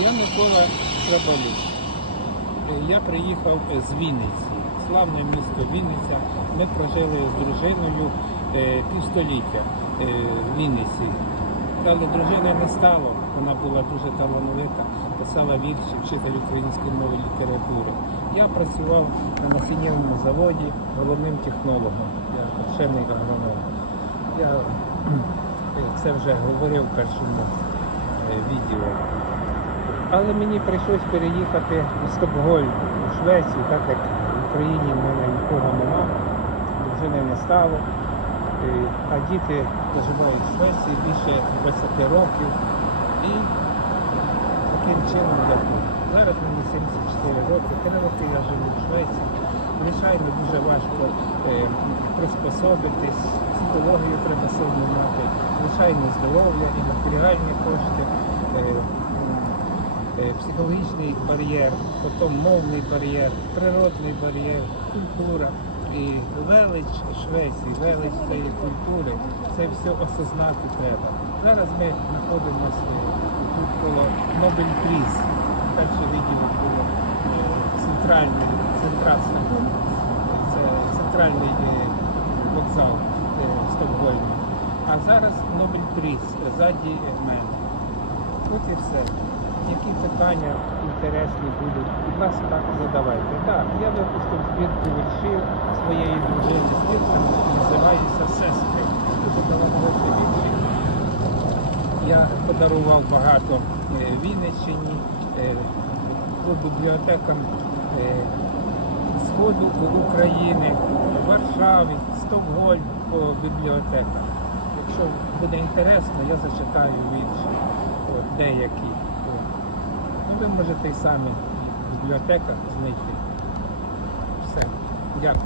Я Микола Шрабалюк. Е, Я приїхав е, з Вінниці, славне місто Вінниця. Ми прожили з дружиною е, півстоліття в Вінниці. Але дружини не стало, вона була дуже талановита, писала вірші, вчитель української мови літератури. Я працював на насіннєвому заводі головним технологом, я вчений агроном. Я це вже говорив в першому відео. Але мені прийшлось переїхати в Стокгольм, у Швецію, так як в Україні в мене нікого нема, дружини не стало. Е, А діти проживають в Швеції більше 20 років. І таким чином я. Зараз мені 74 роки, три роки я живу в Швеції. Звичайно, дуже важко е, приспособитись, психологію треба сильно мати, звичайно, здоров'я і матеріальні кошти. Е, психологічний бар'єр, потім мовний бар'єр, природний бар'єр, культура і велич Швеції, велич цієї культури, це все осознати треба. Зараз ми знаходимося тут коло Нобель Пріз. Перше відео було е, центральний, це центральний е, вокзал в. А зараз Нобель Пріз ззаді мене. Тут і все. Які питання інтересні будуть, будь ласка, задавайте. Так, я випустив збірку віршів своєї дружини. Збірка називається Сестри. Я подарував багато е, Вінниччині, е, по бібліотекам е, Сходу України, Варшаві, Стокгольм по бібліотеках. Якщо буде інтересно, я зачитаю вірші деякі. Ви можете й самі бібліотека знайти. Все. Дякую.